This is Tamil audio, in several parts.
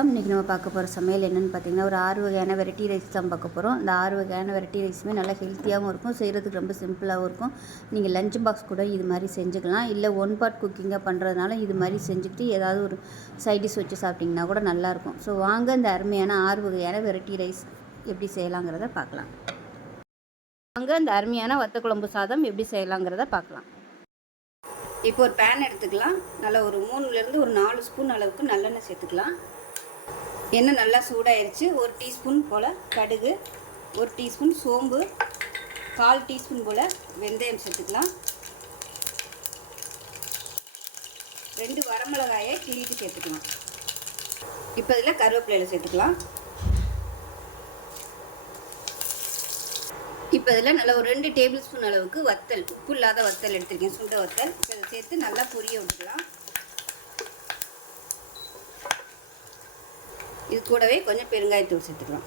இன்றைக்கி நம்ம பார்க்க போகிற சமையல் என்னென்னு பார்த்தீங்கன்னா ஒரு 6 வகையான வெரைட்டி ரைஸ் தான் பார்க்க போகிறோம். இந்த 6 வகையான வெரைட்டி ரைஸுமே நல்லா ஹெல்த்தியாகவும் இருக்கும், செய்கிறதுக்கு ரொம்ப சிம்பிளாகவும் இருக்கும். நீங்கள் லஞ்ச் பாக்ஸ் கூட இது மாதிரி செஞ்சுக்கலாம், இல்லை ஒன் பார்ட் குக்கிங்காக பண்ணுறதுனால இது மாதிரி செஞ்சுக்கிட்டு ஏதாவது ஒரு சைடிஷ் வச்சு சாப்பிட்டிங்கன்னா கூட நல்லாயிருக்கும். ஸோ வாங்க இந்த அருமையான 6 வகையான வெரைட்டி ரைஸ் எப்படி செய்யலாங்கிறத பார்க்கலாம். வாங்க இந்த அருமையான வத்த குழம்பு சாதம் எப்படி செய்யலாங்கிறத பார்க்கலாம். இப்போ ஒரு பேன் எடுத்துக்கலாம். நல்லா ஒரு 3லேருந்து ஒரு 4 ஸ்பூன் அளவுக்கு நல்லெண்ணெய் சேர்த்துக்கலாம். எண்ணெய் நல்லா சூடாயிருச்சு. 1 டீஸ்பூன் போல் கடுகு, 1 டீஸ்பூன் சோம்பு, 1/4 டீஸ்பூன் போல் வெந்தயம் சேர்த்துக்கலாம். 2 வரமிளகாயை கிள்ளிட்டு சேர்த்துக்கலாம். இப்போ இதில் கருவேப்பிலையில் சேர்த்துக்கலாம். இப்போ இதில் நல்லா ஒரு 2 டேபிள் ஸ்பூன் அளவுக்கு வத்தல், உப்பு இல்லாத வத்தல் எடுத்துருக்கேன், சுண்ட வத்தல். இப்போ இதை சேர்த்து நல்லா பொரிய விட்டுக்கலாம். இது கூடவே கொஞ்சம் பெருங்காயத்தூள் சேர்த்துக்கலாம்.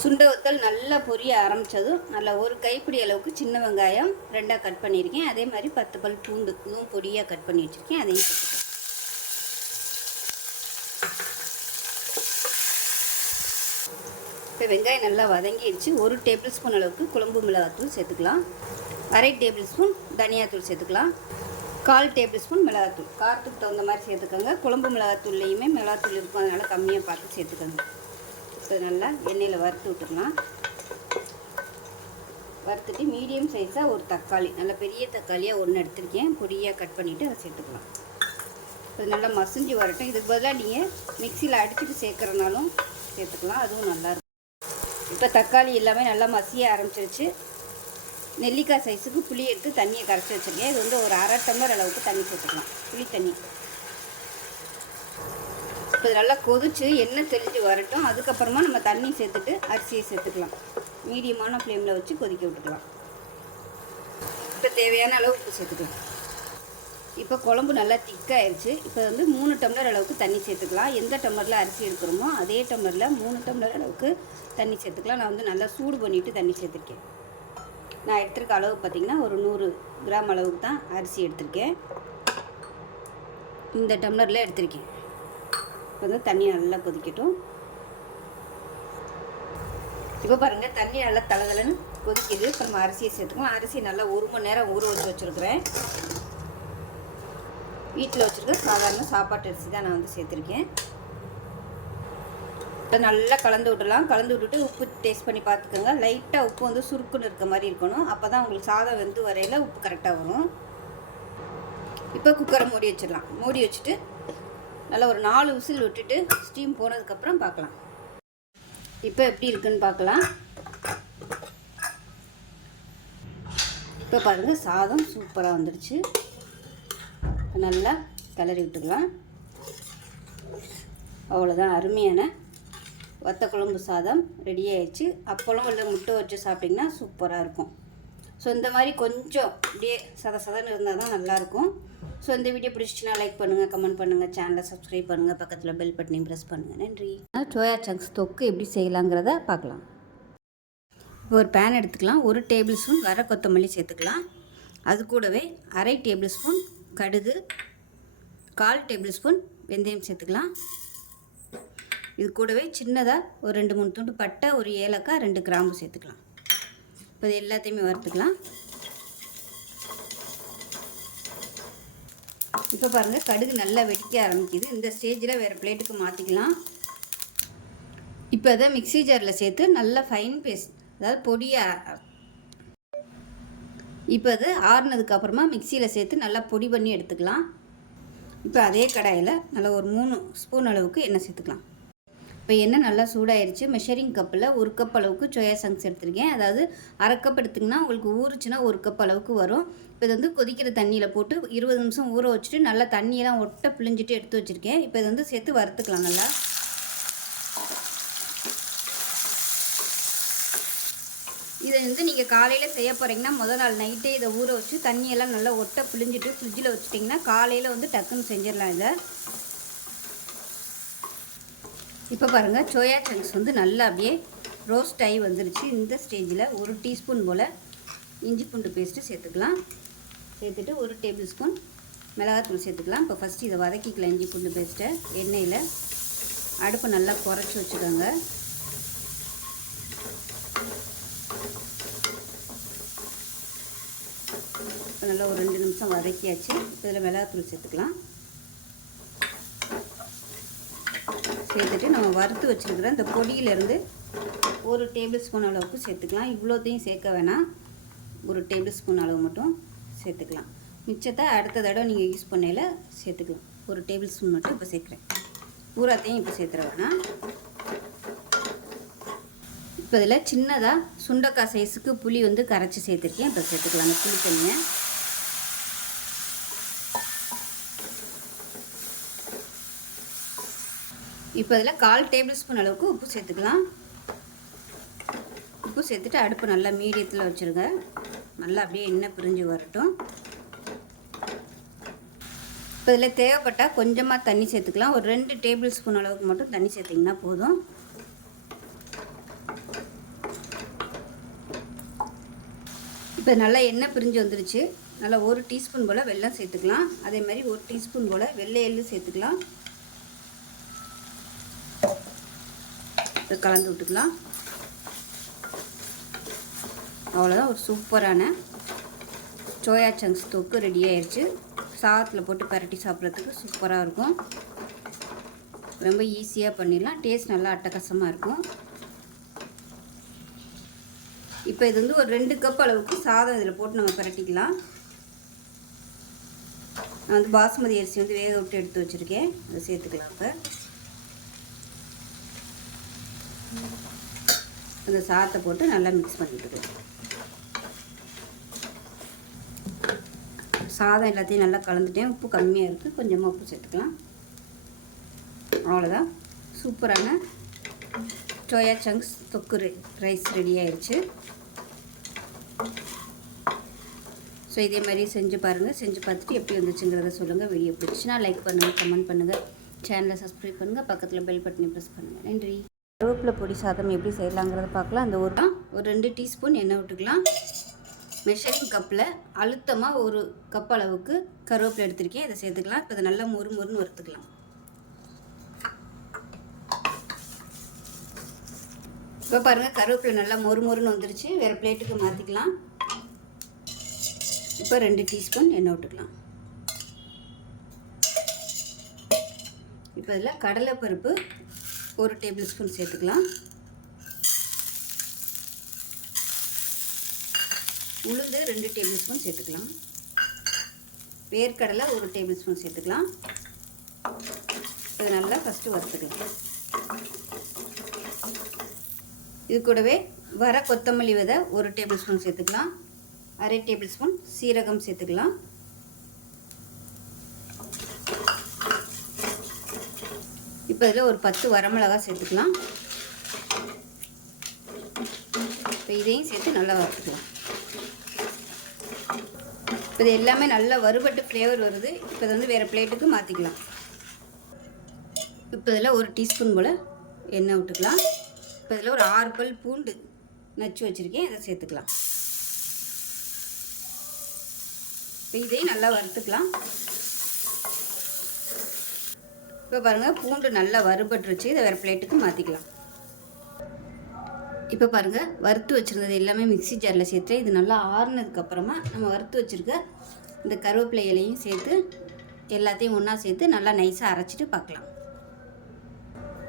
சுண்ட வத்தல் நல்லா பொரிய ஆரம்பித்ததும் நல்லா ஒரு கைப்பிடி அளவுக்கு சின்ன வெங்காயம் 2ஆக கட் பண்ணியிருக்கேன். அதே மாதிரி 10 பல் பூண்டு இதுவும் பொடியாக கட் பண்ணி வச்சுருக்கேன், அதையும் சேர்த்துக்கலாம். இப்போ வெங்காயம் நல்லா வதங்கிடுச்சு. 1 டேபிள் ஸ்பூன் அளவுக்கு குழம்பு மிளகாத்தூள் சேர்த்துக்கலாம். 1/2 டேபிள் ஸ்பூன் தனியாத்தூள் சேர்த்துக்கலாம். 1/4 டேபிள் ஸ்பூன் மிளகாத்தூள், காரத்துக்கு தகுந்த மாதிரி சேர்த்துக்கோங்க. குழம்பு மிளகாத்தூள்லேயுமே மிளகாத்தூள் இருக்கும், அதனால் கம்மியாக பார்த்து சேர்த்துக்கோங்க. இப்போ நல்லா எண்ணெயில் வறுத்து விட்டுக்கலாம். வறுத்துட்டு மீடியம் சைஸாக ஒரு தக்காளி, நல்ல பெரிய தக்காளியாக 1 எடுத்துருக்கேன், பொடியாக கட் பண்ணிவிட்டு அதை சேர்த்துக்கலாம். இது நல்லா மசிஞ்சு வரட்டும். இதுக்கு பதிலாக நீங்கள் மிக்சியில் அடிச்சுட்டு சேர்க்குறனாலும் சேர்த்துக்கலாம், அதுவும் நல்லாயிருக்கும். இப்போ தக்காளி எல்லாமே நல்லா மசிய ஆரம்பிச்சிருச்சு. நெல்லிக்காய் சைஸுக்கு புளி எடுத்து தண்ணியை கரைச்சி வச்சுருக்கேன். இது வந்து ஒரு 1/2 டம்ளர் அளவுக்கு தண்ணி சேர்த்துக்கலாம், புளி தண்ணி. இப்போ இது நல்லா கொதித்து எண்ணெய் தெளிஞ்சு வரட்டும். அதுக்கப்புறமா நம்ம தண்ணி சேர்த்துட்டு அரிசியை சேர்த்துக்கலாம். மீடியமான ஃப்ளேமில் வச்சு கொதிக்க விட்டுக்கலாம். இப்போ தேவையான அளவு உப்பு சேர்த்துக்கலாம். இப்போ குழம்பு நல்லா திக்காயிருச்சு. இப்போ வந்து 3 டம்ளர் அளவுக்கு தண்ணி சேர்த்துக்கலாம். எந்த டம்ளரில் அரிசி எடுக்கிறோமோ அதே டம்ளரில் 3 டம்ளர் அளவுக்கு தண்ணி சேர்த்துக்கலாம். நான் வந்து நல்லா சூடு பண்ணிவிட்டு தண்ணி சேர்த்துருக்கேன். நான் எடுத்துருக்க அளவு பார்த்திங்கன்னா ஒரு 100 கிராம் அளவுக்கு தான் அரிசி எடுத்திருக்கேன். இந்த டம்ளரில் எடுத்திருக்கேன். இப்போ வந்து தண்ணி நல்லா கொதிக்கட்டும். இப்போ பாருங்கள் தண்ணி நல்லா தளதளன்னு கொதிக்குது. இப்போ நம்ம அரிசியை சேர்த்துக்கலாம். அரிசி நல்லா 1 மணி நேரம் ஊற வச்சு வச்சுருக்கிறேன். வீட்டில் வச்சுருக்க சாதாரண சாப்பாட்டு அரிசி தான் நான் வந்து சேர்த்துருக்கேன். இப்போ நல்லா கலந்து விட்டுலாம். கலந்து விட்டுட்டு உப்பு டேஸ்ட் பண்ணி பார்த்துக்கோங்க. லைட்டாக உப்பு வந்து சுருக்குன்னு இருக்க மாதிரி இருக்கணும். அப்போ தான் உங்களுக்கு சாதம் வெந்து வரையில் உப்பு கரெக்டாக வரும். இப்போ குக்கரை மூடி வச்சிடலாம். மூடி வச்சுட்டு நல்லா ஒரு 4 விசில் விட்டுட்டு ஸ்டீம் போனதுக்கப்புறம் பார்க்கலாம். இப்போ எப்படி இருக்குன்னு பார்க்கலாம். இப்போ பாருங்கள் சாதம் சூப்பராக வந்துடுச்சு. நல்லா கிளறி விட்டுக்கலாம். அவ்வளோதான், அருமையான வத்த குழம்பு சாதம் ரெடி ஆயிடுச்சு. அப்பளம் இல்லை முட்டை வச்சு சாப்பிட்டிங்கன்னா சூப்பராக இருக்கும். ஸோ இந்த மாதிரி கொஞ்சம் அப்படியே சதன்னு இருந்தால் தான் நல்லாயிருக்கும். ஸோ இந்த வீடியோ பிடிச்சிச்சின்னா லைக் பண்ணுங்கள், கமெண்ட் பண்ணுங்கள், சேனலை சப்ஸ்கிரைப் பண்ணுங்கள், பக்கத்தில் பெல் பட்டனையும் ப்ரெஸ் பண்ணுங்கள். நன்றி. சோயா சங்க்ஸ் தொக்கு எப்படி செய்யலாங்கிறத பார்க்கலாம். இப்போ ஒரு பேன் எடுத்துக்கலாம். 1 டேபிள் ஸ்பூன் வர கொத்தமல்லி சேர்த்துக்கலாம். அது கூடவே 1/2 டேபிள் ஸ்பூன் கடுகு, 1/4 டேபிள் ஸ்பூன் வெந்தயம் சேர்த்துக்கலாம். இது கூடவே சின்னதாக ஒரு 2-3 துண்டு பட்டை, ஒரு ஏலக்காய், 2 கிராம்பு சேர்த்துக்கலாம். இப்போ இது எல்லாத்தையுமே வறுத்துக்கலாம். இப்போ பாருங்கள் கடுகு நல்லா வெடிக்க ஆரம்பிக்குது. இந்த ஸ்டேஜில் வேறு பிளேட்டுக்கு மாற்றிக்கலாம். இப்போ அதை மிக்ஸி ஜாரில் சேர்த்து நல்லா ஃபைன் பேஸ்ட், அதாவது பொடியாக, இப்போ அது ஆறுனதுக்கப்புறமா மிக்சியில் சேர்த்து நல்லா பொடி பண்ணி எடுத்துக்கலாம். இப்போ அதே கடாயில் நல்லா ஒரு 3 ஸ்பூன் அளவுக்கு எண்ணெய் சேர்த்துக்கலாம். இப்போ எண்ணெய் நல்லா சூடாயிருச்சு. மெஷரிங் கப்பில் 1 கப் அளவுக்கு சோயா சங்க்ஸ் எடுத்துருக்கேன். அதாவது 1/2 கப் எடுத்திங்கன்னா உங்களுக்கு ஊறுச்சுன்னா 1 கப் அளவுக்கு வரும். இப்போ இது வந்து கொதிக்கிற தண்ணியில் போட்டு 20 நிமிஷம் ஊற வச்சுட்டு நல்லா தண்ணியெல்லாம் ஒட்ட பிழிஞ்சிட்டு எடுத்து வச்சுருக்கேன். இப்போ இது வந்து சேர்த்து வறுத்துக்கலாம் நல்லா. இதை வந்து நீங்கள் காலையில் செய்ய போகிறீங்கன்னா முதல் நாள் நைட்டே இதை ஊற வச்சு தண்ணியெல்லாம் நல்லா ஒட்ட பிழிஞ்சிட்டு ஃப்ரிட்ஜில் வச்சுட்டிங்கன்னா காலையில் வந்து டக்குன்னு செஞ்சிடலாம் இதை. இப்போ பாருங்கள் சோயா சங்க்ஸ் வந்து நல்லா அப்படியே ரோஸ்ட் ஆகி வந்துருச்சு. இந்த ஸ்டேஜில் 1 டீஸ்பூன் போல் இஞ்சி பூண்டு பேஸ்ட்டு சேர்த்துக்கலாம். சேர்த்துட்டு 1 டேபிள் ஸ்பூன் மிளகாத்தூள் சேர்த்துக்கலாம். இப்போ ஃபஸ்ட்டு இதை வதக்கிக்கலாம். இஞ்சி பூண்டு பேஸ்ட்டை எண்ணெயில் அடுப்பு நல்லா குறைச்சி வச்சுக்கோங்க. இப்போ நல்லா ஒரு 2 நிமிஷம் வதக்கியாச்சு. இதில் மிளகாத்தூள் சேர்த்துக்கலாம். சேர்த்துட்டு நம்ம வறுத்து வச்சுருக்கிற இந்த பொடியிலேருந்து 1 டேபிள் ஸ்பூன் அளவுக்கு சேர்த்துக்கலாம். இவ்வளோத்தையும் சேர்க்க வேணாம், 1 டேபிள் ஸ்பூன் அளவு மட்டும் சேர்த்துக்கலாம். மிச்சத்தை அடுத்த தடவை நீங்கள் யூஸ் பண்ணையில் சேர்த்துக்கலாம். 1 டேபிள் ஸ்பூன் மட்டும் இப்போ சேர்க்குறேன். பூராத்தையும் இப்போ சேர்த்துற வேணாம். இப்போ இதில் சின்னதாக சுண்டக்காய் சைஸுக்கு புளி வந்து கரைச்சி சேர்த்துருக்கேன். இப்போ சேர்த்துக்கலாம் அந்த புளி தண்ணியை. இப்போ இதில் 1/4 டேபிள் ஸ்பூன் அளவுக்கு உப்பு சேர்த்துக்கலாம். உப்பு சேர்த்துட்டு அடுப்பு நல்லா மீடியத்தில் வச்சுருங்க. நல்லா அப்படியே எண்ணெய் பிரிஞ்சு வரட்டும். இப்போ இதில் தேவைப்பட்டால் கொஞ்சமாக தண்ணி சேர்த்துக்கலாம். ஒரு 2 டேபிள் ஸ்பூன் அளவுக்கு மட்டும் தண்ணி சேர்த்திங்கன்னா போதும். இப்போ நல்லா எண்ணெய் பிரிஞ்சு வந்துருச்சு. நல்லா 1 டீஸ்பூன் போல் வெல்லம் சேர்த்துக்கலாம். அதே மாதிரி 1 டீஸ்பூன் போல் வெள்ளை எள்ளு சேர்த்துக்கலாம். கலந்து விட்டுக்கலாம். அவ்வளோதான், ஒரு சூப்பரான சோயா சங்க்ஸ் தொக்கு ரெடி ஆயிடுச்சு. சாதத்தில் போட்டு பரட்டி சாப்பிட்றதுக்கு சூப்பராக இருக்கும். ரொம்ப ஈஸியாக பண்ணிடலாம். டேஸ்ட் நல்லா அட்டகாசமாக இருக்கும். இப்போ இது வந்து ஒரு 2 கப் அளவுக்கு சாதம் இதில் போட்டு நம்ம பரட்டிக்கலாம். நான் வந்து பாசுமதி அரிசி வந்து வேக விட்டு எடுத்து வச்சுருக்கேன். அதை சேர்த்துக்கலாம். இப்போ அந்த சாதத்தை போட்டு நல்லா மிக்ஸ் பண்ணிவிட்டுக்கலாம். சாதம் எல்லாத்தையும் நல்லா கலந்துட்டேன். உப்பு கம்மியாக இருக்குது, கொஞ்சமாக உப்பு சேர்த்துக்கலாம். அவ்வளோதான், சூப்பரான சோயா சங்க்ஸ் தொக்கு ரைஸ் ரெடி ஆயிடுச்சு. ஸோ இதே மாதிரி செஞ்சு பாருங்கள். செஞ்சு பார்த்துட்டு எப்படி வந்துச்சுங்கிறத சொல்லுங்கள். வீடியோ பிடிச்சுன்னா லைக் பண்ணுங்கள், கமெண்ட் பண்ணுங்கள், சேனலை சப்ஸ்கிரைப் பண்ணுங்கள், பக்கத்தில் பெல் பட்டனை ப்ரெஸ் பண்ணுங்கள். நன்றி. கருவேப்பிலை பொடி சாதம் எப்படி செய்யலாங்கிறத பார்க்கலாம். அந்த ஒரு 2 டீஸ்பூன் எண்ணெய் விட்டுக்கலாம். மெஷரிங் கப்பில் அழுத்தமாக 1 கப் அளவுக்கு கருவேப்பிலை எடுத்திருக்கேன். இதை சேர்த்துக்கலாம். இப்போ இதை நல்லா மொறுன்னு வறுத்துக்கலாம். இப்போ பாருங்கள், கருவேப்பிலை நல்லா மொறுன்னு வந்துருச்சு. வேறு பிளேட்டுக்கு மாற்றிக்கலாம். இப்போ 2 டீஸ்பூன் எண்ணெய் விட்டுக்கலாம். இப்போ இதில் கடலைப்பருப்பு 1 டேபிள் ஸ்பூன் சேர்த்துக்கலாம். உளுந்து 2 டேபிள் ஸ்பூன் சேர்த்துக்கலாம். வேர்க்கடலை 1 டேபிள் ஸ்பூன் சேர்த்துக்கலாம். இது நல்லா ஃபஸ்ட்டு வறுத்துக்கலாம். இது கூடவே வர கொத்தமல்லி விதை 1 டேபிள் ஸ்பூன் சேர்த்துக்கலாம். 1/2 டேபிள் ஸ்பூன் சீரகம் சேர்த்துக்கலாம். இப்போ இதில் ஒரு 10 வரமிளகாய் சேர்த்துக்கலாம். இப்போ இதையும் சேர்த்து நல்லா வறுத்துக்கலாம். இப்போ இது எல்லாமே நல்லா வறுபட்டு ஃப்ளேவர் வருது. இப்போ இதை வந்து வேறு பிளேட்டுக்கு மாற்றிக்கலாம். இப்போ இதில் 1 டீஸ்பூன் போல் எண்ணெய் விட்டுக்கலாம். இப்போ இதில் ஒரு 6 பல் பூண்டு நச்சு வச்சுருக்கேன். இதை சேர்த்துக்கலாம். இப்போ இதையும் நல்லா வறுத்துக்கலாம். இப்போ பாருங்கள், பூண்டு நல்லா வறுபட்டுருச்சு. இதை வேறு பிளேட்டுக்கு மாற்றிக்கலாம். இப்போ பாருங்கள், வறுத்து வச்சுருந்தது எல்லாமே மிக்ஸி ஜாரில் சேர்த்து இது நல்லா ஆறுனதுக்கப்புறமா நம்ம வறுத்து வச்சுருக்க இந்த கருவேப்பிலை இலையும் சேர்த்து எல்லாத்தையும் ஒன்றா சேர்த்து நல்லா நைஸாக அரைச்சிட்டு பார்க்கலாம்.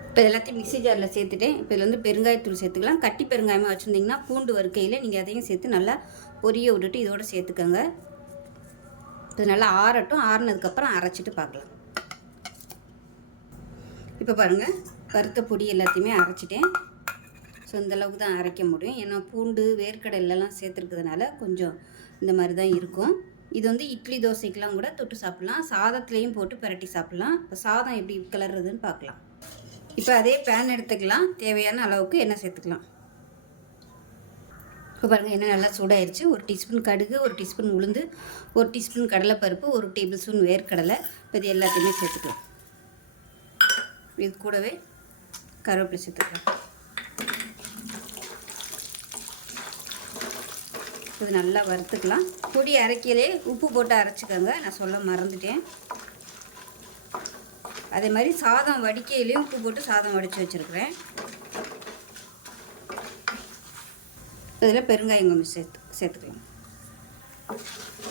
இப்போ எல்லாத்தையும் மிக்ஸி ஜாரில் சேர்த்துட்டேன். இப்போ இதில் வந்து பெருங்காயத்தூள் சேர்த்துக்கலாம். கட்டி பெருங்காயமாக வச்சுருந்திங்கன்னா பூண்டு வறுக்கையில் நீங்கள் அதையும் சேர்த்து நல்லா பொரிய விட்டுட்டு இதோடு சேர்த்துக்கோங்க. இது நல்லா ஆறட்டும். ஆறுனதுக்கப்புறம் அரைச்சிட்டு பார்க்கலாம். இப்போ பாருங்கள், வறுத்த பொடி எல்லாத்தையுமே அரைச்சிட்டேன். ஸோ இந்தளவுக்கு தான் அரைக்க முடியும். ஏன்னா பூண்டு வேர்க்கடலைலாம் சேர்த்துருக்கிறதுனால கொஞ்சம் இந்த மாதிரி தான் இருக்கும். இது வந்து இட்லி தோசைக்கெலாம் கூட தொட்டு சாப்பிட்லாம். சாதத்துலேயும் போட்டு பரட்டி சாப்பிட்லாம். இப்போ சாதம் எப்படி கிளறதுன்னு பார்க்கலாம். இப்போ அதே பேன் எடுத்துக்கலாம். தேவையான அளவுக்கு எண்ணெய் சேர்த்துக்கலாம். இப்போ பாருங்கள், எண்ணெய் நல்லா சூடாயிருச்சு. 1 டீஸ்பூன் கடுகு, 1 டீஸ்பூன் உளுந்து, 1 டீஸ்பூன் கடலைப்பருப்பு, 1 டேபிள் ஸ்பூன் வேர்க்கடலை. இப்போ இது எல்லாத்தையுமே சேர்த்துக்கலாம். இது கூடவே கருவேப்பிலை சேர்த்துக்கலாம். இது நல்லா வறுத்துக்கலாம். பொடி அரைக்கையிலே உப்பு போட்டு அரைச்சிக்கோங்க, நான் சொல்ல மறந்துட்டேன். அதே மாதிரி சாதம் வடிக்கையிலையும் உப்பு போட்டு சாதம் வடித்து வச்சுருக்கிறேன். இதில் பெருங்காயம் கொஞ்சம் சேர்த்துக்கலாம்.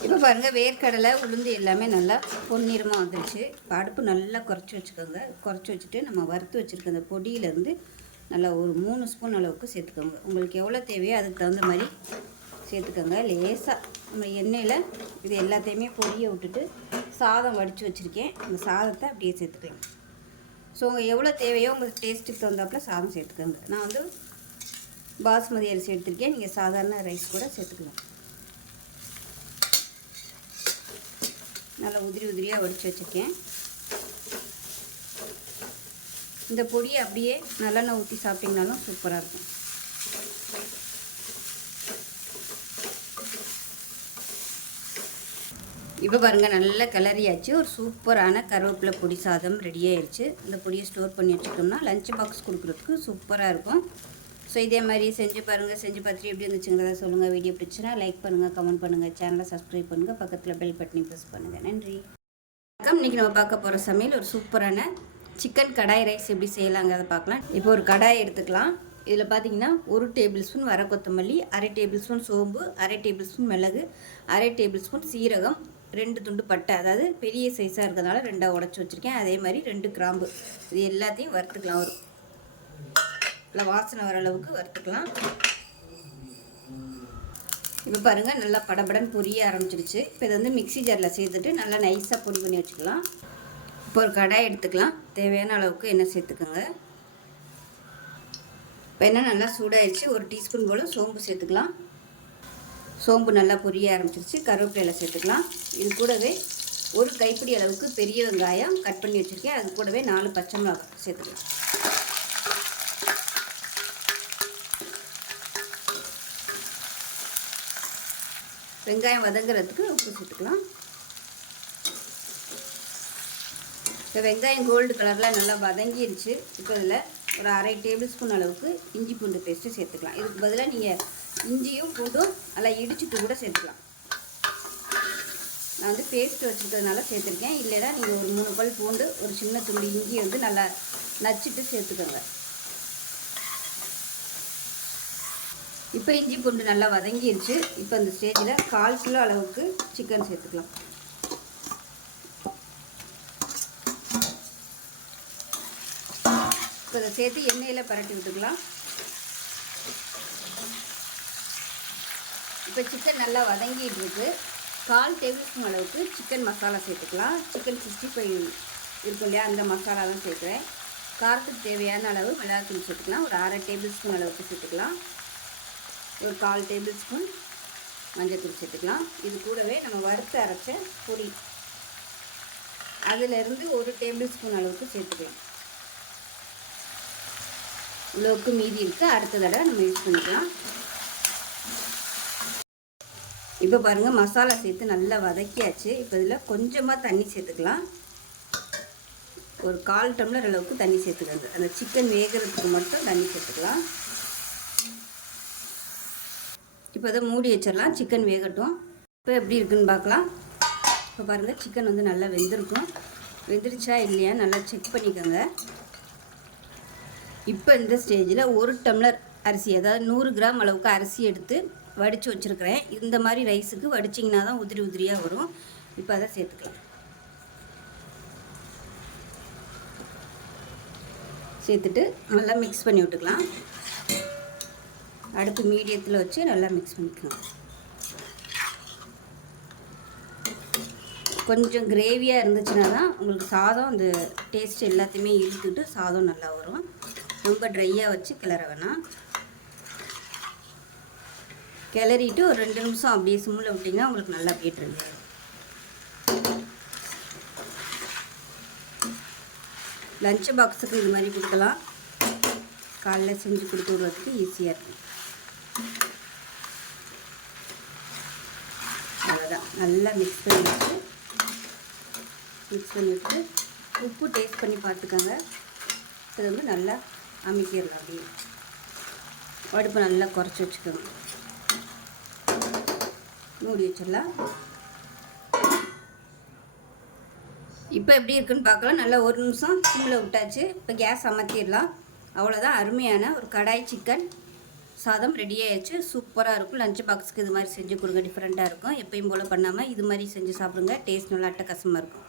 இப்போ பாருங்கள், வேர்க்கடலை உளுந்து எல்லாமே நல்லா பொன்னிறமாக வந்துடுச்சு. இப்போ அடுப்பு நல்லா குறைச்சி வச்சுக்கோங்க. குறைச்சி வச்சுட்டு நம்ம வறுத்து வச்சுருக்க அந்த பொடியிலேருந்து நல்லா ஒரு 3 ஸ்பூன் அளவுக்கு சேர்த்துக்கோங்க. உங்களுக்கு எவ்வளோ தேவையோ அதுக்கு தகுந்த மாதிரி சேர்த்துக்கோங்க. லேசாக நம்ம எண்ணெயில் இது எல்லாத்தையுமே பொடியை விட்டுட்டு சாதம் வடித்து வச்சுருக்கேன். அந்த சாதத்தை அப்படியே சேர்த்துக்கலாம். ஸோ உங்கள் எவ்வளோ தேவையோ உங்களுக்கு டேஸ்ட்டுக்கு தகுந்தாப்பில் சாதம் சேர்த்துக்கோங்க. நான் வந்து பாஸ்மதி அரிசி எடுத்திருக்கேன், நீங்கள் சாதாரண ரைஸ் கூட சேர்த்துக்கலாம். நல்லா உதிரி உதிரியாக வடித்து வச்சுருக்கேன். இந்த பொடியை அப்படியே நல்லெண்ணெய் ஊற்றி சாப்பிட்டிங்கனாலும் சூப்பராக இருக்கும். இப்போ பாருங்கள், நல்லா கிளறியாச்சு. ஒரு சூப்பரான கருவேப்பிலை பொடி சாதம் ரெடி ஆயிடுச்சு. இந்த பொடியை ஸ்டோர் பண்ணி வச்சுக்கிட்டோம்னா லஞ்ச் பாக்ஸ் கொடுக்குறதுக்கு சூப்பராக இருக்கும். ஸோ இதே மாதிரி செஞ்சு பாருங்கள். செஞ்சு பார்த்துட்டு எப்படி இருந்துச்சுங்கிறத சொல்லுங்கள். வீடியோ பிடிச்சுன்னா லைக் பண்ணுங்கள், கமெண்ட் பண்ணுங்கள், சேனலை சப்ஸ்கிரைப் பண்ணுங்கள், பக்கத்தில் பெல் பட்டனை ப்ரெஸ் பண்ணுங்கள். நன்றி. வணக்கம். இன்றைக்கி நம்ம பார்க்க போகிற சமையல் ஒரு சூப்பரான சிக்கன் கடாய் ரைஸ் எப்படி செய்யலாங்கிறத பார்க்கலாம். இப்போ ஒரு கடாய் எடுத்துக்கலாம். இதில் பார்த்தீங்கன்னா 1 டேபிள் ஸ்பூன் வர கொத்தமல்லி, அரை டேபிள் ஸ்பூன் சோம்பு, அரை டேபிள் ஸ்பூன் மிளகு, அரை டேபிள் ஸ்பூன் சீரகம், 2 துண்டு பட்டை, அதாவது பெரிய சைஸாக இருக்கிறதுனால 2 உடச்சி வச்சுருக்கேன். அதே மாதிரி 2 கிராம்பு. இது எல்லாத்தையும் வறுத்துக்கலாம். ஒரு நல்லா வாசனை வர அளவுக்கு வறுத்துக்கலாம். இப்போ பாருங்கள், நல்லா படபடன்னு பொரிய ஆரம்பிச்சிருச்சு. இப்போ இதை வந்து மிக்ஸி ஜாரில் சேர்த்துட்டு நல்லா நைஸாக பொடி பண்ணி வச்சுக்கலாம். இப்போ ஒரு கடாய் எடுத்துக்கலாம். தேவையான அளவுக்கு எண்ணெய் சேர்த்துக்கோங்க. இப்போ எண்ணெய் நல்லா சூடாகிடுச்சு. 1 டீஸ்பூன் போல் சோம்பு சேர்த்துக்கலாம். சோம்பு நல்லா பொரிய ஆரம்பிச்சிருச்சு. கருவேப்பிலையில் சேர்த்துக்கலாம். இது கூடவே ஒரு கைப்பிடி அளவுக்கு பெரிய வெங்காயம் கட் பண்ணி வச்சுருக்கேன். அது கூடவே 4 பச்சை மிளகாய் சேர்த்துக்கலாம். வெங்காயம் வதங்குறதுக்கு உப்பு சேர்த்துக்கலாம். இப்போ வெங்காயம் கோல்டு கலரில் நல்லா வதங்கிருச்சு. இப்போ இதில் ஒரு அரை டேபிள் ஸ்பூன் அளவுக்கு இஞ்சி பூண்டு பேஸ்ட்டு சேர்த்துக்கலாம். இதுக்கு பதிலாக நீங்கள் இஞ்சியும் பூண்டும் நல்லா இடிச்சுட்டு கூட சேர்த்துக்கலாம். நான் வந்து பேஸ்ட்டு வச்சுருக்கிறதுனால சேர்த்துருக்கேன். இல்லைன்னா நீங்கள் ஒரு 3 பல் பூண்டு, ஒரு சின்ன துண்டு இஞ்சி வந்து நல்லா நச்சுட்டு சேர்த்துக்கோங்க. இப்போ இஞ்சி பூண்டு நல்லா வதங்கிருச்சு. இப்போ இந்த ஸ்டேஜில் 1/4 கிலோ அளவுக்கு சிக்கன் சேர்த்துக்கலாம். இப்போ இதை சேர்த்து எண்ணெயில் பரட்டி விட்டுக்கலாம். இப்போ சிக்கன் நல்லா வதங்கிட்டு இருக்கு. 1/4 டேபிள் ஸ்பூன் அளவுக்கு சிக்கன் மசாலா சேர்த்துக்கலாம். சிக்கன் 65 இருக்கும் இல்லையா, அந்த மசாலா தான் சேர்க்குறேன். காரத்துக்கு தேவையான அளவு மிளகாத்தூள் சேர்த்துக்கலாம். ஒரு அரை டேபிள் ஸ்பூன் அளவுக்கு சேர்த்துக்கலாம். ஒரு 1/4 டேபிள் ஸ்பூன் மஞ்சள்தூள் சேர்த்துக்கலாம். இது கூடவே நம்ம வறுத்து அரைச்ச பொடி அதிலிருந்து 1 டேபிள் ஸ்பூன் அளவுக்கு சேர்த்துக்கலாம். இவ்வளோக்கு மீதி இருக்குது. அடுத்த தடவை நம்ம யூஸ் பண்ணிக்கலாம். இப்போ பாருங்கள், மசாலா சேர்த்து நல்லா வதக்கியாச்சு. இப்போ இதில் கொஞ்சமாக தண்ணி சேர்த்துக்கலாம். ஒரு 1/4 டம்ளர் அளவுக்கு தண்ணி சேர்த்துக்கிறது. அந்த சிக்கன் வேகிறதுக்கு மட்டும் தண்ணி சேர்த்துக்கலாம். இப்போ அதை மூடி வச்சிடலாம். சிக்கன் வேகட்டும். இப்போ எப்படி இருக்குன்னு பார்க்கலாம். இப்போ பாருங்கள், சிக்கன் வந்து நல்லா வெந்திருக்கும். வெந்துருச்சா இல்லையா நல்லா செக் பண்ணிக்கோங்க. இப்போ இந்த ஸ்டேஜில் 1 டம்ளர் அரிசி, அதாவது 100 கிராம் அளவுக்கு அரிசி எடுத்து வடித்து வச்சுருக்கிறேன். இந்த மாதிரி ரைஸுக்கு வடிச்சிங்கன்னா தான் உதிரி உதிரியாக வரும். இப்போ அதை சேர்த்துக்கலாம். சேர்த்துட்டு நல்லா மிக்ஸ் பண்ணி விட்டுக்கலாம். அடுப்பு மீடியத்தில் வச்சு நல்லா மிக்ஸ் பண்ணிக்கலாம். கொஞ்சம் கிரேவியாக இருந்துச்சுன்னா தான் உங்களுக்கு சாதம் அந்த டேஸ்ட் எல்லாத்தையுமே இழுத்துட்டு சாதம் நல்லா வரும். ரொம்ப ட்ரையாக வச்சு கிளற வேணாம். கிளறிட்டு ஒரு 2 நிமிஷம் அப்படியே சிம்மில் விட்டிங்கன்னா உங்களுக்கு நல்லா போய்ட்டுருங்க. லஞ்ச் பாக்ஸுக்கு இது மாதிரி கொடுக்கலாம். காலைல செஞ்சு கொடுத்து விடுறதுக்கு ஈஸியாக இருக்கும். அவ்வளோதான், நல்லா மிக்ஸ் பண்ணிவிட்டு உப்பு டேஸ்ட் பண்ணி பார்த்துக்கோங்க. இது வந்து நல்லா அமைக்கிடலாம். அப்படியே அடுப்பு நல்லா குறைச்சி வச்சுக்கோங்க. மூடி வச்சிடலாம். இப்போ எப்படி இருக்குன்னு பார்க்கலாம். நல்லா ஒரு நிமிஷம் சிம்மில் விட்டாச்சு. இப்போ கேஸ் அமர்த்திடலாம். அவ்வளோதான், அருமையான ஒரு கடாய் சிக்கன் சாதம் ரெடி ஆயிடுச்சு. சூப்பராக இருக்கும். லஞ்ச் பாக்ஸுக்கு இது மாதிரி செஞ்சு கொடுங்க. டிஃப்ரெண்ட்டாக இருக்கும். எப்பயும் போல் பண்ணாமல் இது மாதிரி செஞ்சு சாப்பிடுங்க. டேஸ்ட் நல்லா அட்டகாசமாக இருக்கும்.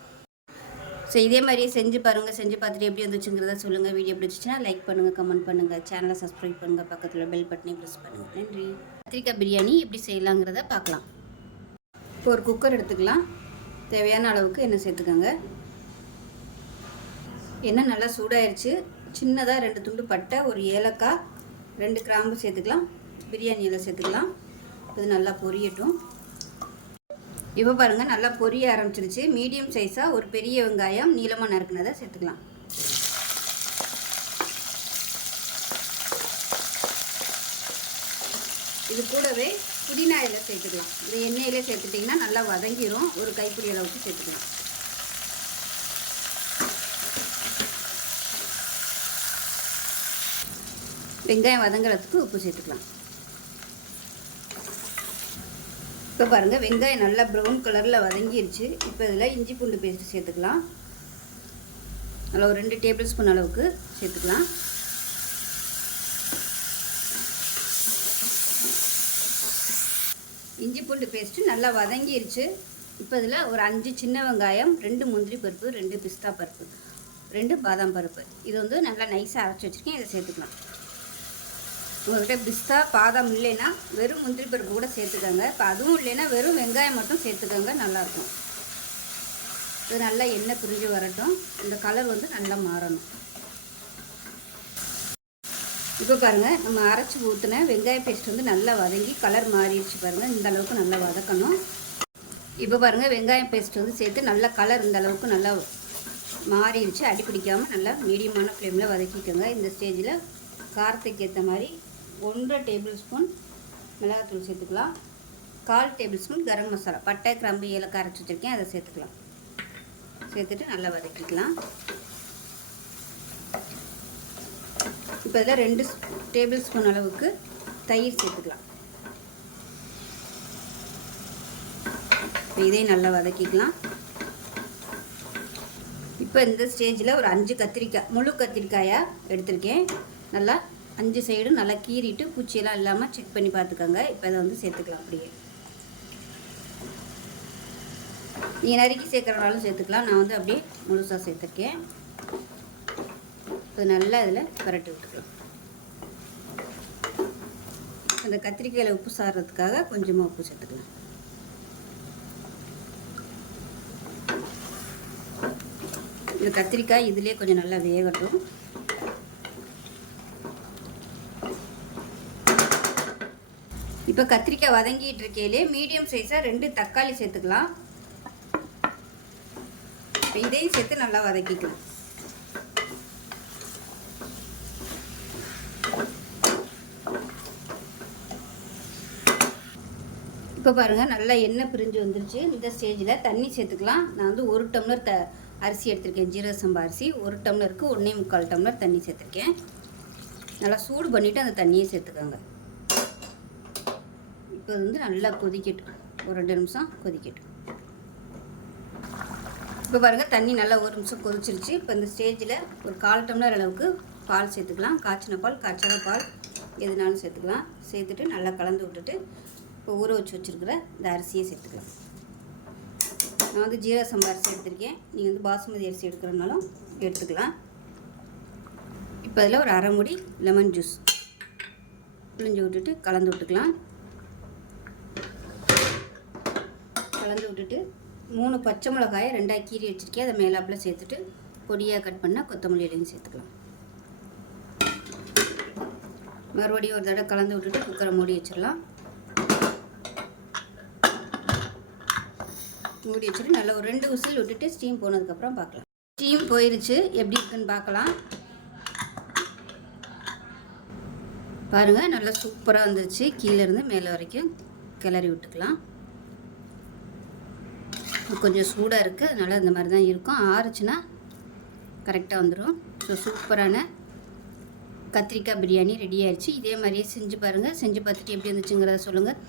ஸோ இதே மாதிரியே செஞ்சு பாருங்கள். செஞ்சு பார்த்துட்டு எப்படி வந்துச்சுங்கிறத சொல்லுங்கள். வீடியோ பிடிச்சிச்சின்னா லைக் பண்ணுங்கள், கமெண்ட் பண்ணுங்கள், சேனலை சப்ஸ்கிரைப் பண்ணுங்கள், பக்கத்தில் பெல் பட்டனையும் ப்ரெஸ் பண்ணுங்கள். நன்றி. கத்திரிக்காய் பிரியாணி எப்படி செய்யலாங்கிறத பார்க்கலாம். இப்போ ஒரு குக்கர் எடுத்துக்கலாம். தேவையான அளவுக்கு எண்ணெய் சேர்த்துக்கோங்க. எண்ணெய் நல்லா சூடாயிருச்சு. சின்னதாக 2 துண்டு பட்டை, ஒரு ஏலக்காய், 2 கிராம்பு சேர்த்துக்கலாம். பிரியாணி இலை சேர்த்துக்கலாம். இது நல்லா பொரியட்டும். இப்போ பாருங்கள், நல்லா பொரிய ஆரம்பிச்சிருச்சு. மீடியம் சைஸாக ஒரு பெரிய வெங்காயம் நீளமாக நறுக்குனதை சேர்த்துக்கலாம். இது கூடவே புதினா இலை சேர்த்துக்கலாம். இந்த எண்ணெயிலே சேர்த்துட்டிங்கன்னா நல்லா வதங்கிடும். ஒரு கைப்பிடி அளவுக்கு சேர்த்துக்கலாம். வெங்காயம் வதங்குறதுக்கு உப்பு சேர்த்துக்கலாம். இப்போ பாருங்கள், வெங்காயம் நல்லா ப்ரௌன் கலரில் வதங்கிருச்சு. இப்போ இதில் இஞ்சி பூண்டு பேஸ்ட் சேர்த்துக்கலாம். அதில் ஒரு 2 டேபிள் ஸ்பூன் அளவுக்கு சேர்த்துக்கலாம். இஞ்சி பூண்டு பேஸ்ட்டு நல்லா வதங்கிருச்சு. இப்போ இதில் ஒரு 5 சின்ன வெங்காயம், 2 முந்திரி பருப்பு, 2 பிஸ்தா பருப்பு, 2 பாதாம் பருப்பு, இது வந்து நல்லா நைஸாக அரைச்சி வச்சுருக்கேன். இதை சேர்த்துக்கலாம். உங்கள்கிட்ட பிஸ்தா பாதாம் இல்லைன்னா வெறும் முந்திரி பருப்பு கூட சேர்த்துக்கோங்க. இப்போ அதுவும் இல்லைன்னா வெறும் வெங்காயம் மட்டும் சேர்த்துக்கோங்க, நல்லாயிருக்கும். இது நல்லா எண்ணெய் பிரிஞ்சு வரட்டும். இந்த கலர் வந்து நல்லா மாறணும். இப்போ பாருங்கள், நம்ம அரைச்சி ஊற்றின வெங்காய பேஸ்ட் வந்து நல்லா வதங்கி கலர் மாறிடுச்சு. பாருங்கள், இந்த அளவுக்கு நல்லா வதக்கணும். இப்போ பாருங்கள், வெங்காயம் பேஸ்ட் வந்து சேர்த்து நல்லா கலர் இந்த அளவுக்கு நல்லா மாறிடுச்சு. அடி பிடிக்காமல் நல்லா மீடியமான ஃப்ளேமில் வதக்கிக்கோங்க. இந்த ஸ்டேஜில் காரத்துக்கு ஏற்ற மாதிரி 1.5 டேபிள் ஸ்பூன் மிளகாத்தூள் சேர்த்துக்கலாம். 1/4 டேபிள் ஸ்பூன் கரம் மசாலா, பட்டை கிராம்பு ஏலக்காய் அரைச்சி வச்சுருக்கேன், அதை சேர்த்துக்கலாம். சேர்த்துட்டு நல்லா வதக்கிக்கலாம். இப்போ இதில் 2 டேபிள் ஸ்பூன் அளவுக்கு தயிர் சேர்த்துக்கலாம். இதையும் நல்லா வதக்கிக்கலாம். இப்போ இந்த ஸ்டேஜில் ஒரு 5 கத்திரிக்காய், முழு கத்திரிக்காயாக எடுத்திருக்கேன். நல்லா 5 சைடும் நல்லா கீறிட்டு பூச்சியெல்லாம் இல்லாமல் செக் பண்ணி பார்த்துக்கோங்க. இப்போ இதை வந்து சேர்த்துக்கலாம். அப்படியே நீங்கள் நறுக்கி சேர்க்குறனாலும் சேர்த்துக்கலாம். நான் வந்து அப்படியே முழுசாக சேர்த்துருக்கேன். இப்போ நல்லா இதில் பரட்டி விட்டுக்கலாம். அந்த கத்திரிக்காயில் உப்பு சாடுறதுக்காக கொஞ்சமாக உப்பு சேர்த்துக்கலாம். இந்த கத்திரிக்காய் இதிலே கொஞ்சம் நல்லா வேகட்டும். இப்போ கத்திரிக்காய் வதங்கிட்டு இருக்கையிலே மீடியம் சைஸாக 2 தக்காளி சேர்த்துக்கலாம். இதையும் சேர்த்து நல்லா வதக்கிக்கலாம். இப்போ பாருங்கள், நல்லா எண்ணெய் பிரிஞ்சு வந்துருச்சு. இந்த ஸ்டேஜில் தண்ணி சேர்த்துக்கலாம். நான் வந்து 1 டம்ளர் அரிசி எடுத்திருக்கேன். ஜீரக சம்பா அரிசி 1 டம்ளருக்கு 1.25 டம்ளர் தண்ணி சேர்த்துருக்கேன். நல்லா சூடு பண்ணிவிட்டு அந்த தண்ணியை சேர்த்துக்கோங்க. இப்போ வந்து நல்லா கொதிக்கட்டும். ஒரு 2 நிமிஷம் கொதிக்கட்டும். இப்போ பாருங்கள், தண்ணி நல்லா 1 நிமிஷம் கொதிச்சிருச்சு. இப்போ இந்த ஸ்டேஜில் ஒரு 1/4 டம்ளர் அளவுக்கு பால் சேர்த்துக்கலாம். காய்ச்சின பால், காய்ச்சாத பால் எதுனாலும் சேர்த்துக்கலாம். சேர்த்துட்டு நல்லா கலந்து விட்டுட்டு இப்போ ஊற வச்சுருக்கிற இந்த அரிசியை சேர்த்துக்கலாம். நான் வந்து ஜீரக சம்பா அரிசி எடுத்திருக்கேன். நீங்கள் வந்து பாசுமதி அரிசி எடுக்கிறனாலும் எடுத்துக்கலாம். இப்போ அதில் ஒரு 1/2 மூடி லெமன் ஜூஸ் பிழிஞ்சு விட்டுட்டு கலந்து விட்டுக்கலாம். கலந்து விட்டுட்டு 3 பச்சை மிளகாயை 2ஆக கீறி வச்சுருக்கேன். அதை மேலாப்பில் சேர்த்துட்டு பொடியாக கட் பண்ணால் கொத்தமல்லி இலையும் சேர்த்துக்கலாம். மறுபடியும் ஒரு தடவை கலந்து விட்டுட்டு குக்கரை மூடி வச்சிடலாம். மூடி வச்சுட்டு நல்லா ஒரு 2 விசில் விட்டுட்டு ஸ்டீம் போனதுக்கப்புறம் பார்க்கலாம். ஸ்டீம் போயிடுச்சு, எப்படி இருக்குன்னு பார்க்கலாம். பாருங்கள், நல்லா சூப்பராக வந்துருச்சு. கீழேருந்து மேலே வரைக்கும் கிளறி விட்டுக்கலாம். கொஞ்சம் சூடாக இருக்குது, அதனால் இந்த மாதிரி தான் இருக்கும். ஆறுச்சுன்னா கரெக்டாக வந்துடும். ஸோ சூப்பரான கத்திரிக்காய் பிரியாணி ரெடி ஆயிடுச்சு. இதே மாதிரியே செஞ்சு பாருங்கள். செஞ்சு பார்த்துட்டு எப்படி இருந்துச்சுங்கிறத சொல்லுங்கள்.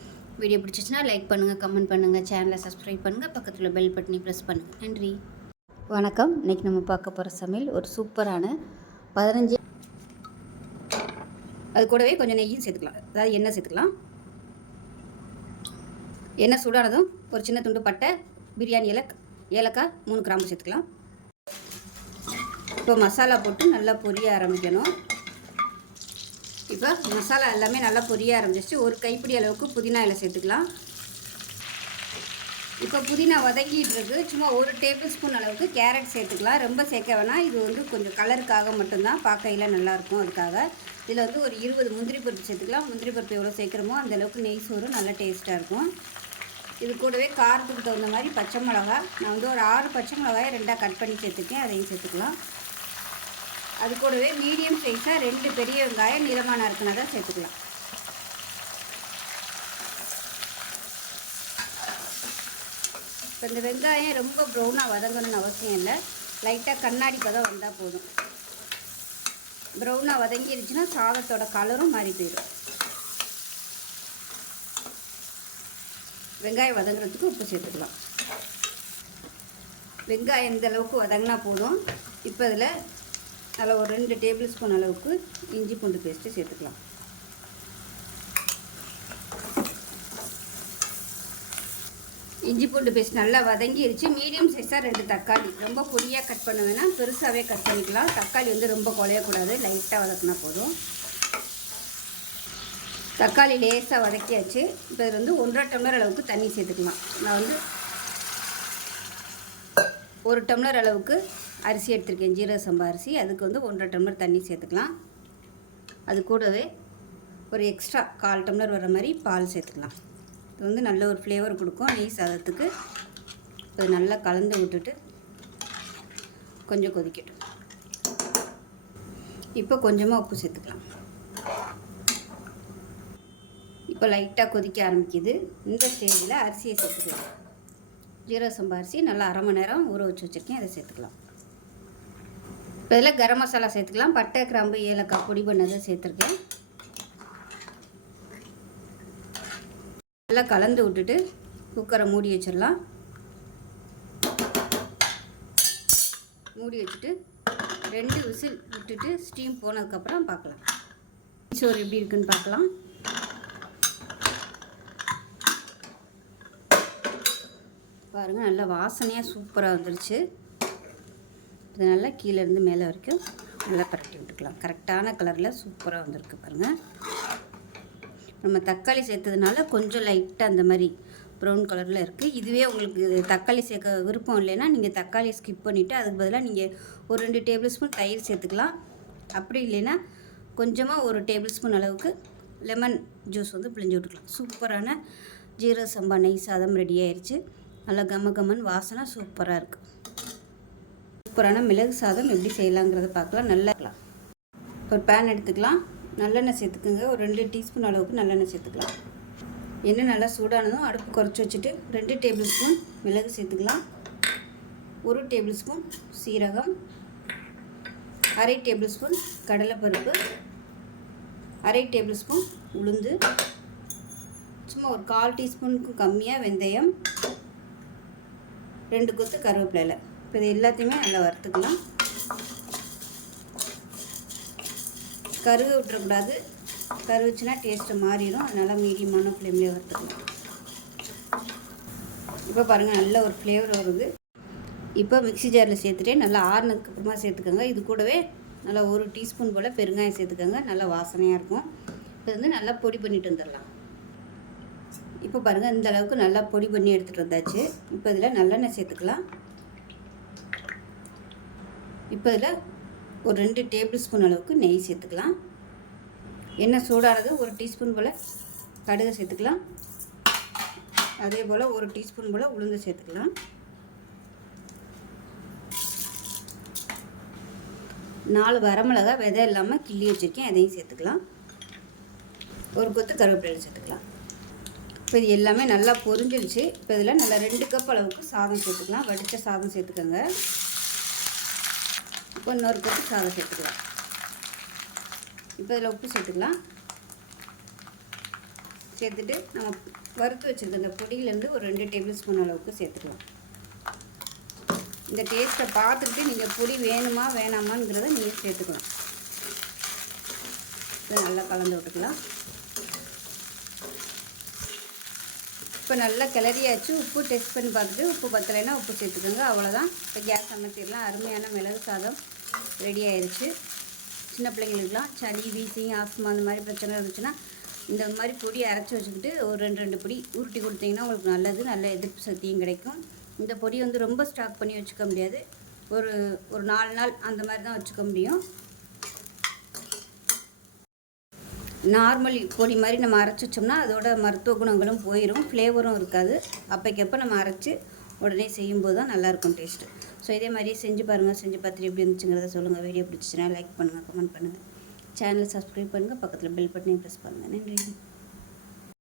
வீடியோ பிடிச்சிச்சுன்னா லைக் பண்ணுங்கள், கமெண்ட் பண்ணுங்கள், சேனலை சப்ஸ்கிரைப் பண்ணுங்கள், பக்கத்தில் பெல் பட்டனை ப்ரெஸ் பண்ணுங்கள். நன்றி. வணக்கம். இன்றைக்கி நம்ம பார்க்க போகிற சமையல் ஒரு சூப்பரான 15 அது கூடவே கொஞ்சம் நெய்யும் சேர்த்துக்கலாம், அதாவது எண்ணெய் சேர்த்துக்கலாம். எண்ணெய் சூடானதும் ஒரு சின்ன துண்டு பட்டை, பிரியாணி ஏலக்காய் 3 கிராம்பு சேர்த்துக்கலாம். இப்போ மசாலா போட்டு நல்லா பொரிய ஆரம்பிக்கணும். இப்போ மசாலா எல்லாமே நல்லா பொரிய ஆரம்பிச்சிச்சு. ஒரு கைப்பிடி அளவுக்கு புதினா இலை சேர்த்துக்கலாம். இப்போ புதினா வதங்கிட்டு இருக்கு. சும்மா 1 டேபிள் ஸ்பூன் அளவுக்கு கேரட் சேர்த்துக்கலாம். ரொம்ப சேர்க்க வேணாம், இது வந்து கொஞ்சம் கலருக்காக மட்டும்தான், பார்க்கையில் நல்லாயிருக்கும். அதுக்காக இதில் வந்து ஒரு 20 முந்திரி பருப்பு சேர்த்துக்கலாம். முந்திரி பருப்பு எவ்வளோ சேர்க்குறோமோ அந்தளவுக்கு நெய் சோறு நல்லா டேஸ்ட்டாக இருக்கும். இது கூடவே காரத்துக்கு தகுந்த மாதிரி பச்சை மிளகா, நான் வந்து ஒரு 6 பச்சை மிளகாயை 2ஆக கட் பண்ணி சேர்த்துருக்கேன், அதையும் சேர்த்துக்கலாம். அது கூடவே மீடியம் சைஸாக 2 பெரிய வெங்காயம் நீளமான இருக்குனதை சேர்த்துக்கலாம். இப்போ இந்த வெங்காயம் ரொம்ப ப்ரௌனாக வதங்கணும்னு அவசியம் இல்லை, லைட்டாக கண்ணாடி பதம் வந்தால் போதும். ப்ரௌனாக வதங்கிருச்சுன்னா சாதத்தோட கலரும் மாறி போயிடும். வெங்காயம் வதங்குறதுக்கு உப்பு சேர்த்துக்கலாம். வெங்காயம் இந்த அளவுக்கு வதங்கினா போதும். இப்போ இதில் அதில் ஒரு 2 டேபிள் ஸ்பூன் அளவுக்கு இஞ்சி பூண்டு பேஸ்ட்டு சேர்த்துக்கலாம். இஞ்சி பூண்டு பேஸ்ட் நல்லா வதங்கிருச்சு. மீடியம் சைஸாக 2 தக்காளி, ரொம்ப பொடியாக கட் பண்ண வேணாம், பெருசாகவே கட் பண்ணிக்கலாம். தக்காளி வந்து ரொம்ப குழையக்கூடாது, லைட்டாக வதக்கினா போதும். தக்காளி லேசாக வதக்கியாச்சு. இப்போ இதில் வந்து 1.5 டம்ளர் அளவுக்கு தண்ணி சேர்த்துக்கலாம். நான் வந்து 1 டம்ளர் அளவுக்கு அரிசி எடுத்திருக்கேன், ஜீரக சம்பா அரிசி. அதுக்கு வந்து 1.5 டம்ளர் தண்ணி சேர்த்துக்கலாம். அது கூடவே ஒரு எக்ஸ்ட்ரா 1/4 டம்ளர் வர மாதிரி பால் சேர்த்துக்கலாம். இது வந்து நல்ல ஒரு ஃப்ளேவர் கொடுக்கும் நெய் சாதத்துக்கு. இது நல்லா கலந்து விட்டுட்டு கொஞ்சம் கொதிக்கட்டும். இப்போ கொஞ்சமாக உப்பு சேர்த்துக்கலாம். இப்போ லைட்டாக கொதிக்க ஆரம்பிக்குது. இந்த ஸ்டேஜில் அரிசியை சேர்த்துக்கலாம். ஜீரக சம்பா அரிசி நல்லா 1/2 மணி நேரம் ஊற வச்சு வச்சுருக்கேன், அதை சேர்த்துக்கலாம். இப்போ இதில் கரம் மசாலா சேர்த்துக்கலாம். பட்டை, கிராம்பு, ஏலக்காய் பொடி பண்ணதை சேர்த்துருக்கேன். நல்லா கலந்து விட்டுட்டு குக்கரை மூடி வச்சிடலாம். மூடி வச்சுட்டு 2 விசில் விட்டுட்டு ஸ்டீம் போனதுக்கப்புறம் பார்க்கலாம். சோறு எப்படி இருக்குன்னு பார்க்கலாம். பாருங்கள், நல்லா வாசனையாக சூப்பராக வந்துருச்சு. இது நல்லா கீழேருந்து மேலே வரைக்கும் நல்லா பரட்டி விட்டுக்கலாம். கரெக்டான கலரில் சூப்பராக வந்திருக்கு பாருங்கள். நம்ம தக்காளி சேர்த்ததுனால கொஞ்சம் லைட்டாக அந்த மாதிரி ப்ரௌன் கலரில் இருக்குது. இதுவே உங்களுக்கு தக்காளி சேர்க்க விருப்பம் இல்லைன்னா நீங்கள் தக்காளியை ஸ்கிப் பண்ணிவிட்டு அதுக்கு பதிலாக நீங்கள் ஒரு 2 டேபிள் ஸ்பூன் தயிர் சேர்த்துக்கலாம். அப்படி இல்லைன்னா கொஞ்சமாக 1 டேபிள் ஸ்பூன் அளவுக்கு லெமன் ஜூஸ் வந்து பிழிஞ்சு விட்டுக்கலாம். சூப்பரான ஜீரக சம்பா நெய் சாதம் ரெடி ஆயிடுச்சு. நல்லா கம வாசனை சூப்பராக இருக்குது. சூப்பரான மிளகு சாதம் எப்படி செய்யலாங்கிறத பார்க்கலாம். நல்லா இருக்கலாம். ஒரு பேன் எடுத்துக்கலாம். நல்லெண்ணெய் சேர்த்துக்குங்க. ஒரு 2 டீஸ்பூன் அளவுக்கு நல்லெண்ணெய் சேர்த்துக்கலாம். எண்ணெய் நல்லா சூடானதும் அடுப்பு குறைச்சி வச்சுட்டு 2 டேபிள் ஸ்பூன் மிளகு சேர்த்துக்கலாம். 1 டேபிள் ஸ்பூன் சீரகம், 1/2 டேபிள் ஸ்பூன் கடலைப்பருப்பு, 1/2 டேபிள் ஸ்பூன் உளுந்து, சும்மா ஒரு 1/4 டீஸ்பூனுக்கும் கம்மியாக வெந்தயம், 2 கொத்து கருவேப்பிலை. இப்போ இது எல்லாத்தையுமே நல்லா வறுத்துக்கலாம். கருக விட்டுறக்கூடாது, கருவிச்சுன்னா டேஸ்ட்டு மாறிடும். அதனால் மீடியமான ஃப்ளேம்லேயே வறுத்துக்கலாம். இப்போ பாருங்கள், நல்ல ஒரு ஃப்ளேவர் வருது. இப்போ மிக்ஸி ஜாரில் சேர்த்துட்டே நல்லா ஆறுனதுக்கப்புறமா சேர்த்துக்கோங்க. இது கூடவே நல்லா 1 டீஸ்பூன் போல் பெருங்காயம் சேர்த்துக்கோங்க. நல்லா வாசனையாக இருக்கும். இது வந்து நல்லா பொடி பண்ணிட்டு வந்துடலாம். இப்போ பாருங்கள், இந்த அளவுக்கு நல்லா பொடி பண்ணி எடுத்துகிட்டு வந்தாச்சு. இப்போ இதில் நல்லெண்ணெய் சேர்த்துக்கலாம். இப்போ இதில் ஒரு 2 டேபிள் ஸ்பூன் அளவுக்கு நெய் சேர்த்துக்கலாம். எண்ணெய் சூடானது 1 டீஸ்பூன் போல் கடுகு சேர்த்துக்கலாம். அதே போல் 1 டீஸ்பூன் போல் உளுந்து சேர்த்துக்கலாம். 4 வரமிளகா விதை இல்லாமல் கிள்ளி வச்சுருக்கேன், அதையும் சேர்த்துக்கலாம். 1 கொத்து கருவேப்பிலை சேர்த்துக்கலாம். இப்போ இது எல்லாமே நல்லா பொரிஞ்சிடுச்சு. இப்போ இதில் நல்லா 2 கப் அளவுக்கு சாதம் சேர்த்துக்கலாம். வடித்த சாதம் சேர்த்துக்கோங்க. இப்போ இன்னொரு கப்பு சாதம் சேர்த்துக்கலாம். இப்போ இதில் உப்பு சேர்த்துக்கலாம். சேர்த்துட்டு நம்ம வறுத்து வச்சுருக்க இந்த பொடியிலேருந்து ஒரு 2 டேபிள் ஸ்பூன் அளவுக்கு சேர்த்துக்கலாம். இந்த டேஸ்ட்டை பார்த்துக்கிட்டு நீங்கள் பொடி வேணுமா வேணாமாங்கிறத நீங்கள் சேர்த்துக்கலாம். இதை நல்லா கலந்து விட்டுக்கலாம். இப்போ நல்லா கிளறியாச்சு. உப்பு டெஸ்ட் பண்ணி பார்த்துட்டு உப்பு பத்தலைன்னா உப்பு சேர்த்துக்கோங்க. அவ்வளோதான். இப்போ கேஸ் அமர்த்திடலாம். அருமையான மிளகு சாதம் ரெடி ஆயிடுச்சு. சின்ன பிள்ளைங்களுக்குலாம் சளி, வீசிங், ஆஸ்மா அந்த மாதிரி பிரச்சனை இருந்துச்சுன்னா இந்த மாதிரி பொடி அரைச்சி வச்சுக்கிட்டு ஒரு 2 பொடி உருட்டி கொடுத்தீங்கன்னா உங்களுக்கு நல்லது. நல்ல எதிர்ப்பு சக்தியும் கிடைக்கும். இந்த பொடி வந்து ரொம்ப ஸ்டாக் பண்ணி வச்சுக்க முடியாது. ஒரு 4 நாள் அந்த மாதிரி தான் வச்சுக்க முடியும். நார்மல் பொடி மாதிரி நம்ம அரைச்சி வச்சோம்னா அதோட மருத்துவ குணங்களும் போயிடும், ஃப்ளேவரும் இருக்காது. அப்போக்கப்போ நம்ம அரைச்சி உடனே செய்யும்போது தான் நல்லாயிருக்கும் டேஸ்ட்டு. ஸோ இதே மாதிரியே செஞ்சு பாருங்கள். செஞ்சு பார்த்துட்டு எப்படி இருந்துச்சுங்கிறத சொல்லுங்கள். வீடியோ பிடிச்சிச்சுன்னா லைக் பண்ணுங்கள், கமெண்ட் பண்ணுங்கள், சேனலை சப்ஸ்கிரைப் பண்ணுங்கள், பக்கத்தில் பெல் பட்டனையும் ப்ரெஸ் பண்ணுங்கள். நன்றி.